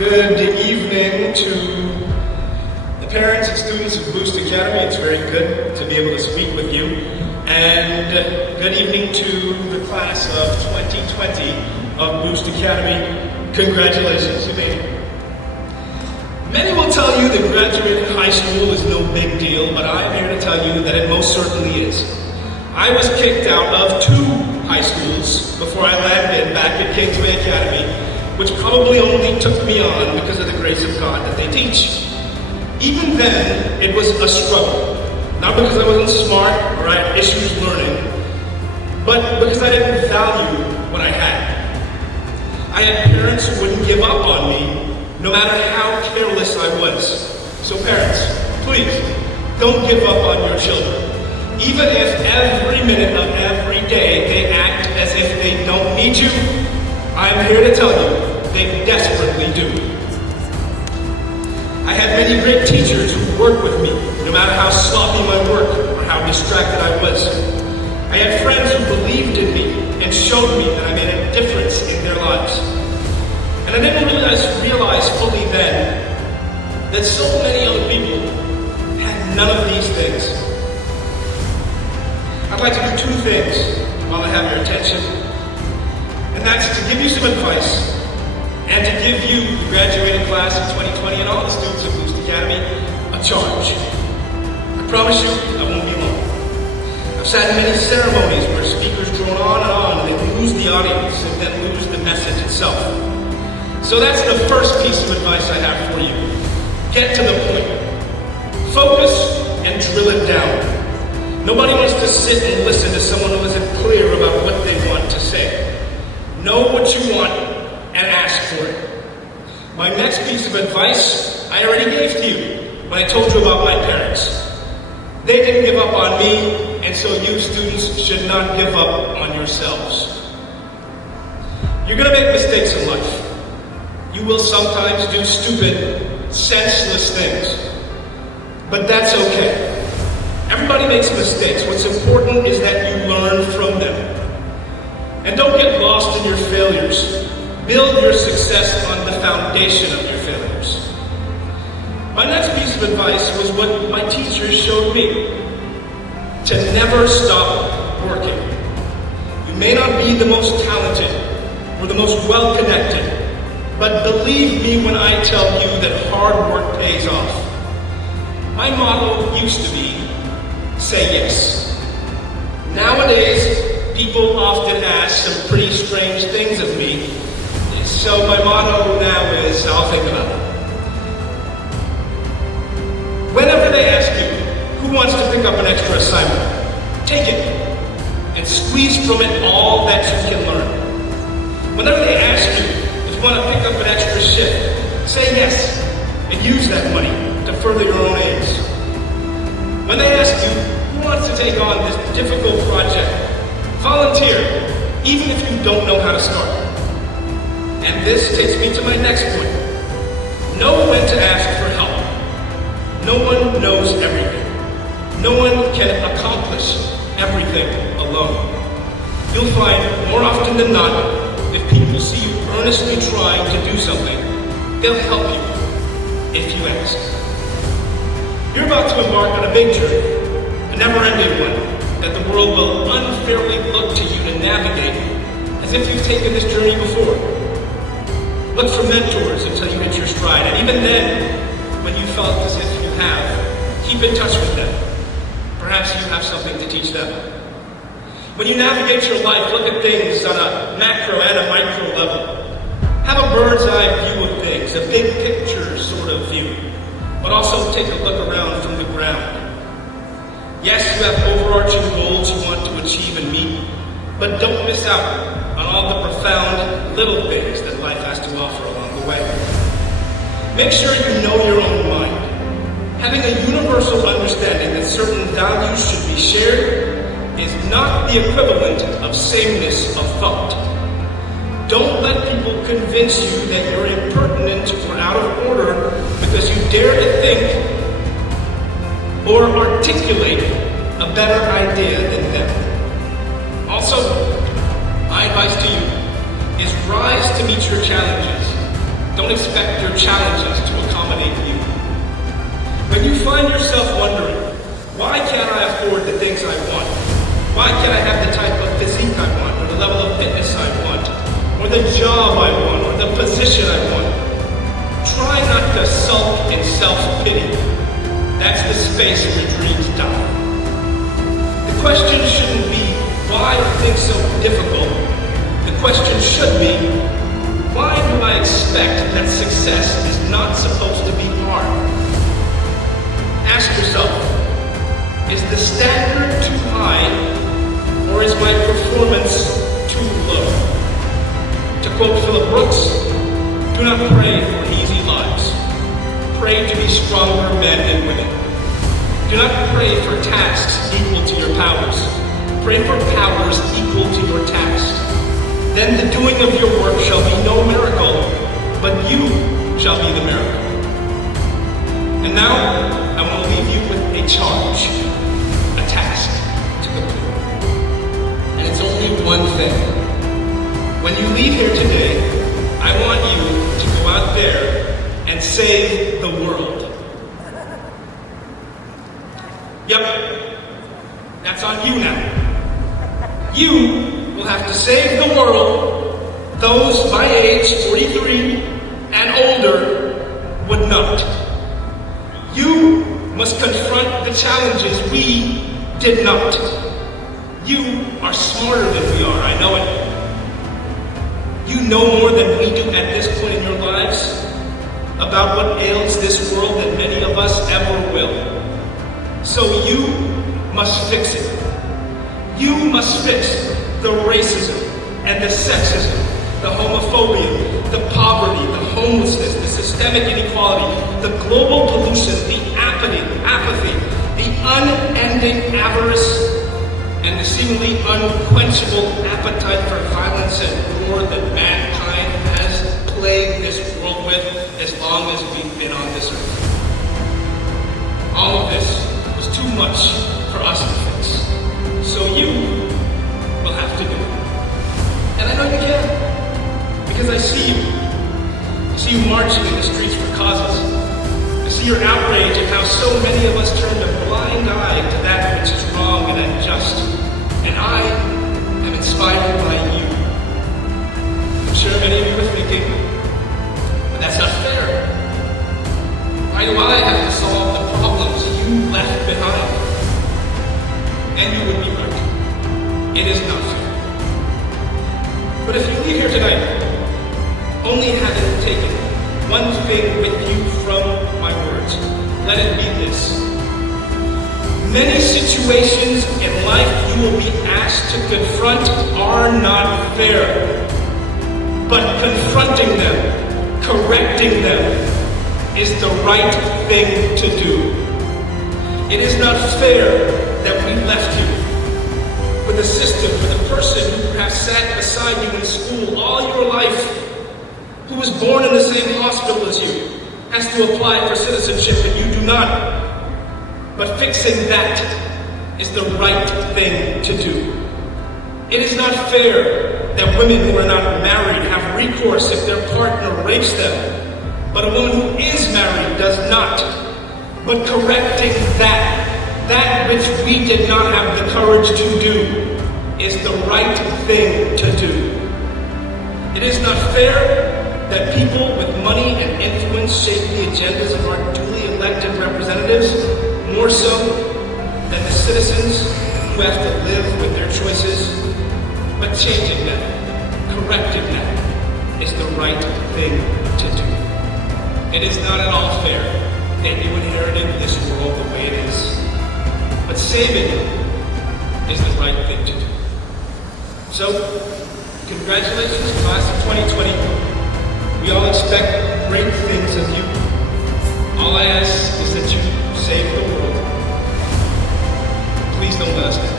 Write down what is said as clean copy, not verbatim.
Good evening to the parents and students of Boost Academy. It's very good to be able to speak with you. And good evening to the class of 2020 of Boost Academy. Congratulations, you made it. Many will tell you that graduating high school is no big deal, but I'm here to tell you that it most certainly is. I was kicked out of 2 high schools before I landed back at Kingsway Academy, which probably only took me on because of the grace of God that they teach. Even then, it was a struggle. Not because I wasn't smart or I had issues learning, but because I didn't value what I had. I had parents who wouldn't give up on me, no matter how careless I was. So parents, please, don't give up on your children. Even if every minute of every day they act as if they don't need you, I'm here to tell you, they desperately do. I had many great teachers who worked with me, no matter how sloppy my work or how distracted I was. I had friends who believed in me and showed me that I made a difference in their lives. And I didn't realize fully then that so many other people had none of these things. I'd like to do 2 things while I have your attention, and that's to give you some advice and to give you, the graduating class of 2020 and all the students of Boost Academy, a charge. I promise you, I won't be long. I've sat in many ceremonies where speakers drone on and they lose the audience and then lose the message itself. So that's the first piece of advice I have for you. Get to the point. Focus and drill it down. Nobody wants to sit and listen to someone who isn't clear about what they want to say. Know what you want and ask for it. My next piece of advice I already gave to you when I told you about my parents. They didn't give up on me, and so you students should not give up on yourselves. You're going to make mistakes in life. You will sometimes do stupid, senseless things. But that's okay. Everybody makes mistakes. What's important is that you learn from them. And don't get lost in your failures. Build your success on the foundation of your failures. My next piece of advice was what my teachers showed me. To never stop working. You may not be the most talented or the most well-connected, but believe me when I tell you that hard work pays off. My motto used to be, say yes. Nowadays, people often ask some pretty strange things of me, so my motto now is, I'll think about it. Whenever they ask you, who wants to pick up an extra assignment, take it and squeeze from it all that you can learn. Whenever they ask you if you want to pick up an extra shift, say yes and use that money to further your own aims. When they ask you who wants to take on this difficult project, volunteer, even if you don't know how to start. And this takes me to my next point. Know when to ask for help. No one knows everything. No one can accomplish everything alone. You'll find more often than not, if people see you earnestly trying to do something, they'll help you if you ask. You're about to embark on a big journey, a never-ending one, that the world will unfairly look to you to navigate as if you've taken this journey before. Look for mentors until you hit your stride, and even then, when you felt as if you have, keep in touch with them. Perhaps you have something to teach them. When you navigate your life, look at things on a macro and a micro level. Have a bird's eye view of things, a big picture sort of view, but also take a look around from the ground. Yes, you have overarching goals you want to achieve and meet, but don't miss out on all the profound little things that life has to offer along the way. Make sure you know your own mind. Having a universal understanding that certain values should be shared is not the equivalent of sameness of thought. Don't let people convince you that you're impertinent or out of order because you dare to think or articulate a better idea than them. Also, my advice to you is rise to meet your challenges Don't expect your challenges to accommodate you. When you find yourself wondering, why can't I afford the things I want? Why can't I have the type of physique I want, or the level of fitness I want, or the job I want, or the position I want? Try not to sulk in self-pity. That's the space where dreams die. The question shouldn't be, why are things so difficult? The question should be, why do I expect that success is not supposed to be hard? Ask yourself, is the standard too high, or is my performance too low? To quote Philip Brooks, do not pray for easy lives. Pray to be stronger men and women. Do not pray for tasks equal to your powers. Pray for powers equal to your tasks. Then the doing of your work shall be no miracle, but you shall be the miracle. And now, I want to leave you with a charge, a task to complete. And it's only one thing. When you leave here today, I want you to go out there and save the world. Yep, that's on you now. You will have to save the world. Those my age, 43 and older, would not. You must confront the challenges we did not. You are smarter than we are, I know it. You know more than we do at this point in your lives about what ails this world than many of us ever will. So you must fix it. You must fix the racism and the sexism, the homophobia, the poverty, the homelessness, the systemic inequality, the global pollution, the apathy, the unending avarice, and the seemingly unquenchable appetite for violence and war that mankind has plagued this world with as long as we've been on this earth. All of this was too much for us to fix. So you will have to do it. And I know you can, because I see you. I see you marching in the streets for causes. I see your outrage at how so many of us turn a blind eye to that which is wrong and unjust. And I am inspired by you. I'm sure many of you are thinking, but that's not fair. Why do I have to solve the problems you left behind? And you would be right. It is not fair. But if you leave here tonight, only having taken one thing with you from my words, let it be this. Many situations in life you will be asked to confront are not fair. But confronting them, correcting them, is the right thing to do. It is not fair that we left you with a system, with a person who perhaps sat beside you in school all your life, who was born in the same hospital as you, has to apply for citizenship and you do not. But fixing that is the right thing to do. It is not fair that women who are not married have recourse if their partner rapes them, but a woman who is married does not. But correcting that which we did not have the courage to do, is the right thing to do. It is not fair that people with money and influence shape the agendas of our duly elected representatives, more so than the citizens who have to live with their choices. But changing them, correcting them, is the right thing to do. It is not at all fair that you inherited this world the way it is. But saving it is the right thing to do. So, congratulations, class of 2020. We all expect great things of you. All I ask is that you save the world. Please don't let us down.